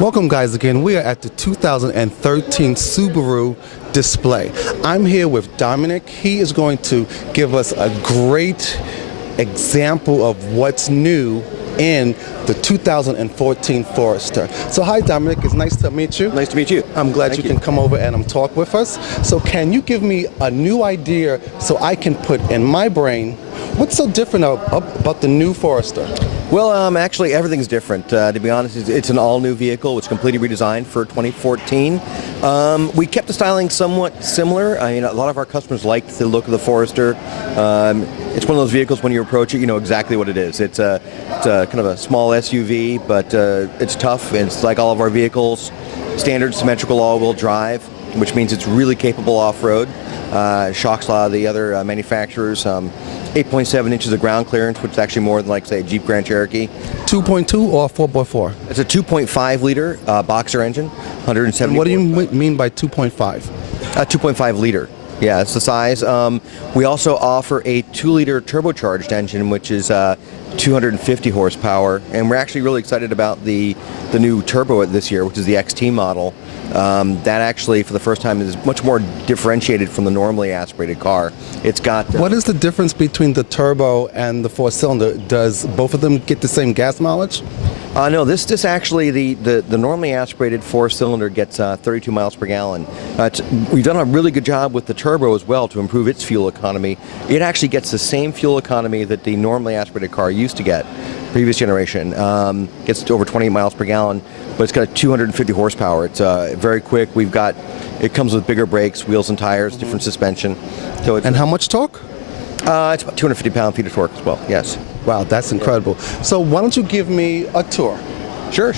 Welcome guys again. We are at the 2013 Subaru display. I'm here with Dominic. He is going to give us a great example of what's new in the 2014 Forester. So hi Dominic, it's nice to meet you. Nice to meet you. I'm glad Thank you can come over and talk with us. So can you give me a new idea so I can put in my brain what's so different about the new Forester? Well, actually, everything's different. To be honest, it's an all-new vehicle. It's completely redesigned for 2014. We kept the styling somewhat similar. I mean, a lot of our customers liked the look of the Forester. It's one of those vehicles when you approach it, you know exactly what it is. It's a kind of a small SUV, but it's tough. It's like all of our vehicles, standard symmetrical all-wheel drive, which means it's really capable off-road. Shocks a lot of the other manufacturers. 8.7 inches of ground clearance, which is actually more than, like, say, a Jeep Grand Cherokee. 2.2 or 4x4? It's a 2.5 liter boxer engine, 170. And what do you mean by 2.5? 2.5 liter. Yeah, it's the size. We also offer a 2-liter turbocharged engine, which is 250 horsepower, and we're actually really excited about the new turbo this year, which is the XT model. That actually, for the first time, is much more differentiated from the normally aspirated car. It's got... What is the difference between the turbo and the 4-cylinder? Does both of them get the same gas mileage? No, this actually, the normally aspirated 4-cylinder gets 32 miles per gallon. We've done a really good job with the turbo as well to improve its fuel economy. It actually gets the same fuel economy that the normally aspirated car used to get, previous generation. Gets to over 28 miles per gallon, but it's got 250 horsepower. It's very quick. It comes with bigger brakes, wheels and tires, different suspension. So and how much torque? It's about 250 pound-feet of torque as well, yes. Wow, that's incredible. So why don't you give me a tour? Sure.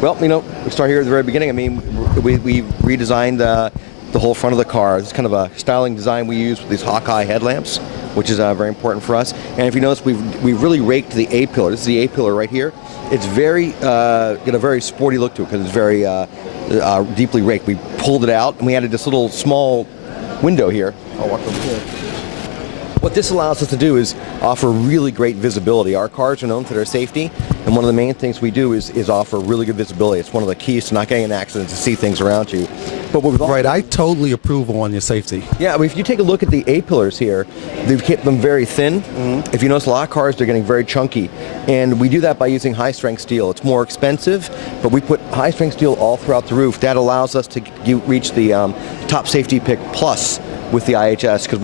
Well, you know, we start here at the very beginning. I mean, we redesigned the whole front of the car. It's kind of a styling design we use with these Hawkeye headlamps, which is very important for us. And if you notice, we've really raked the A-pillar. This is the A-pillar right here. It's very got a very sporty look to it because it's very deeply raked. We pulled it out and we added this little small window here. I'll walk over here. What this allows us to do is offer really great visibility. Our cars are known for their safety, and one of the main things we do is offer really good visibility. It's one of the keys to not getting in accidents, to see things around you. But right, I totally approve on your safety. Yeah, I mean, if you take a look at the A-pillars here, they've kept them very thin. Mm-hmm. If you notice, a lot of cars, they're getting very chunky, and we do that by using high-strength steel. It's more expensive, but we put high-strength steel all throughout the roof. That allows us to reach the top safety pick plus with the IHS, because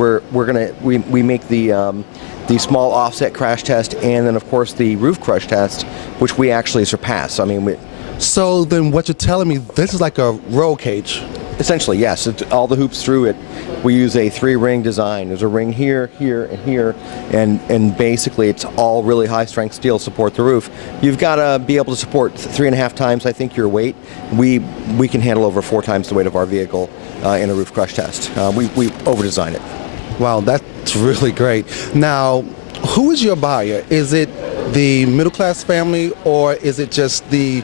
we make the small offset crash test and then of course the roof crush test, which we actually surpass. I mean, so then what you're telling me, this is like a roll cage? Essentially, yes. It's all the hoops through it. We use a 3-ring design. There's a ring here, here, and here, and basically it's all really high-strength steel to support the roof. You've got to be able to support 3.5 times, I think, your weight. We can handle over 4 times the weight of our vehicle in a roof crush test. We over-design it. Wow, that's really great. Now, who is your buyer? Is it the middle-class family, or is it just the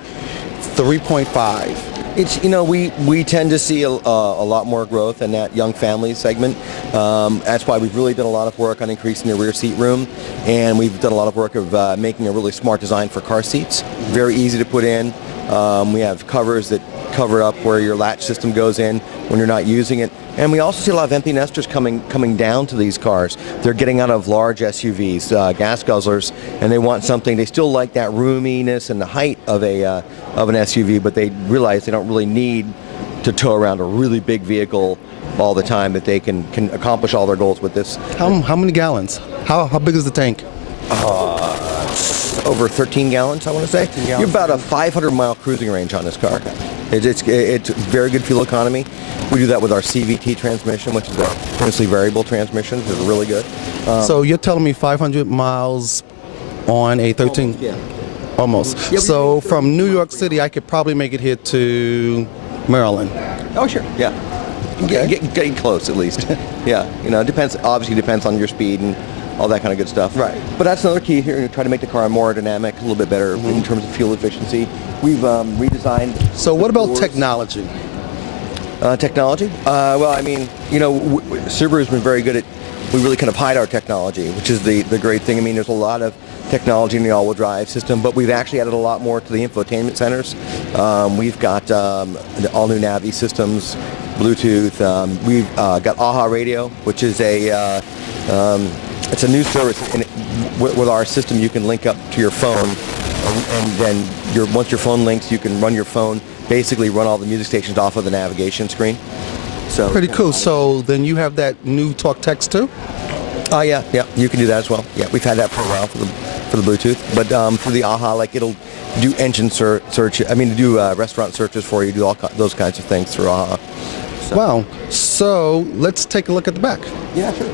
3.5? It's, you know, we tend to see a lot more growth in that young family segment. That's why we've really done a lot of work on increasing the rear seat room, and we've done a lot of work of making a really smart design for car seats. Very easy to put in. We have covers that cover up where your latch system goes in when you're not using it. And we also see a lot of empty nesters coming down to these cars. They're getting out of large SUVs, gas guzzlers, and they want something. They still like that roominess and the height of an SUV, but they realize they don't really need to tow around a really big vehicle all the time, that they can accomplish all their goals with this. How many gallons? How big is the tank? Over 13 gallons, I want to say. You're about a 500-mile cruising range on this car. Okay. It's very good fuel economy. We do that with our CVT transmission, which is a continuously variable transmission. It's really good. So you're telling me 500 miles on a 13? Almost, yeah. Almost. Yeah, so from New York City, I could probably make it here to Maryland. Oh, sure. Yeah. Okay. Getting close, at least. Yeah. You know, it depends. Obviously, depends on your speed and all that kind of good stuff. Right. But that's another key here, to try to make the car more dynamic, a little bit better in terms of fuel efficiency. We've redesigned. So what about technology? Technology? Well, I mean, you know, Subaru's been very good at we really kind of hide our technology, which is the great thing. I mean, there's a lot of technology in the all-wheel drive system, but we've actually added a lot more to the infotainment centers. We've got all new Navi systems, Bluetooth. We've got AHA Radio, which is it's a new service. And with our system, you can link up to your phone, and then once your phone links, you can run your phone, basically run all the music stations off of the navigation screen. So Pretty cool. So then you have that new talk text too? Oh yeah, you can do that as well. Yeah, we've had that for a while for the Bluetooth, but for the AHA, like it'll do engine search. I mean, do restaurant searches for you, do all those kinds of things through AHA. So. Wow. So let's take a look at the back. Yeah, sure.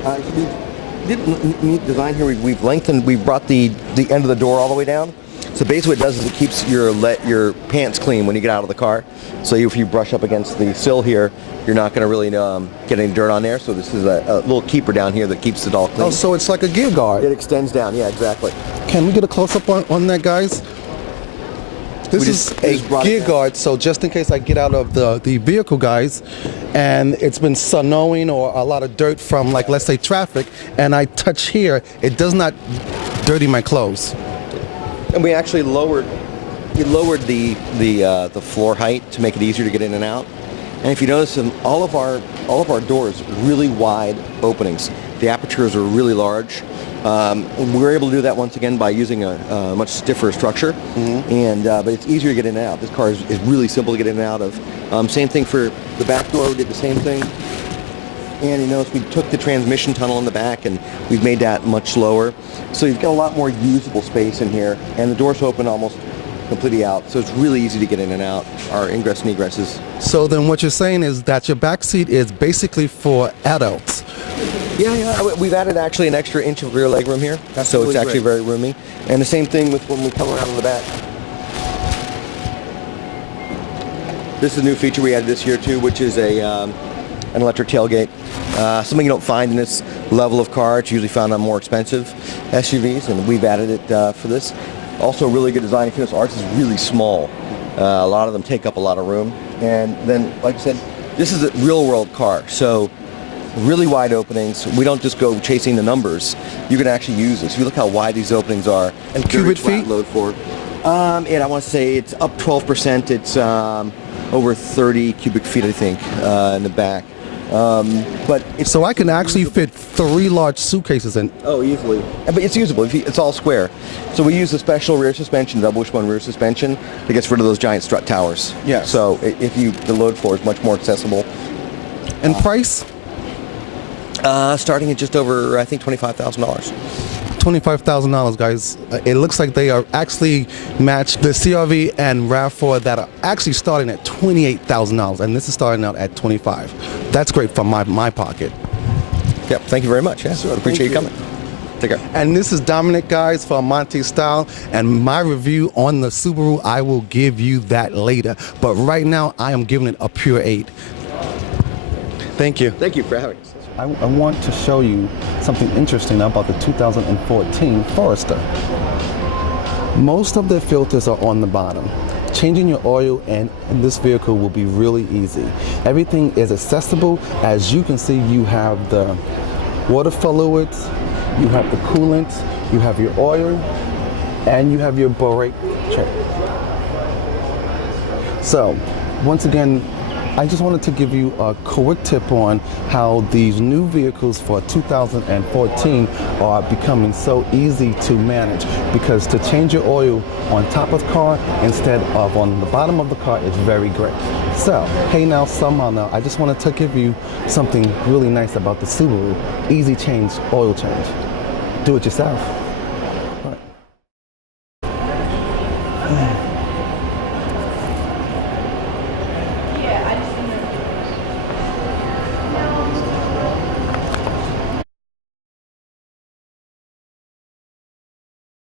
We did neat design here. We've lengthened. We've brought the end of the door all the way down. So basically, what it does is it keeps your pants clean when you get out of the car. So if you brush up against the sill here, you're not going to really get any dirt on there. So this is a little keeper down here that keeps it all clean. Oh, so it's like a gear guard. It extends down. Yeah, exactly. Can we get a close-up on that, guys? This is a gear guard, so just in case I get out of the vehicle, guys, and it's been snowing or a lot of dirt from, like, let's say traffic, and I touch here, it does not dirty my clothes. And we actually lowered the floor height to make it easier to get in and out. And if you notice, all of our doors really wide openings. The apertures are really large. We were able to do that once again by using a much stiffer structure, but it's easier to get in and out. This car is really simple to get in and out of. Same thing for the back door. We did the same thing. And you notice we took the transmission tunnel in the back and we've made that much lower. So you've got a lot more usable space in here, and the doors open almost completely out. So it's really easy to get in and out. Our ingress and egresses. So then what you're saying is that your back seat is basically for adults. Yeah. We've added actually an extra inch of rear legroom here, so really it's actually very roomy. And the same thing with when we come around in the back. This is a new feature we added this year too, which is an electric tailgate. Something you don't find in this level of car. It's usually found on more expensive SUVs, and we've added it for this. Also, really good design. If you notice, ours is really small. A lot of them take up a lot of room. And then, like I said, this is a real-world car, so really wide openings. We don't just go chasing the numbers. You can actually use this. If you look how wide these openings are. And cubic feet? Load forward. And I want to say it's up 12%. It's over 30 cubic feet, I think, in the back. So I can actually fit 3 large suitcases in. Oh, easily. But it's usable. It's all square. So we use a special rear suspension, double wishbone rear suspension, that gets rid of those giant strut towers. Yes. So the load floor is much more accessible. And price? Starting at just over, I think, $25,000. $25,000, guys. It looks like they are actually matched the CR-V and RAV4 that are actually starting at $28,000, and this is starting out at $25,000. That's great from my pocket. Yep. Thank you very much. Yeah. Sure, Appreciate you coming. Take care. And this is Dominic, guys, from MonteysStyle, and my review on the Subaru, I will give you that later. But right now, I am giving it a pure 8. Thank you. Thank you for having us. I want to show you something interesting about the 2014 Forester. Most of the filters are on the bottom. Changing your oil in this vehicle will be really easy. Everything is accessible. As you can see, you have the water fluids, you have the coolant, you have your oil, and you have your brake check. So, once again, I just wanted to give you a quick tip on how these new vehicles for 2014 are becoming so easy to manage, because to change your oil on top of the car instead of on the bottom of the car is very great. So, hey now, somehow now, I just wanted to give you something really nice about the Subaru. Easy change, oil change. Do it yourself.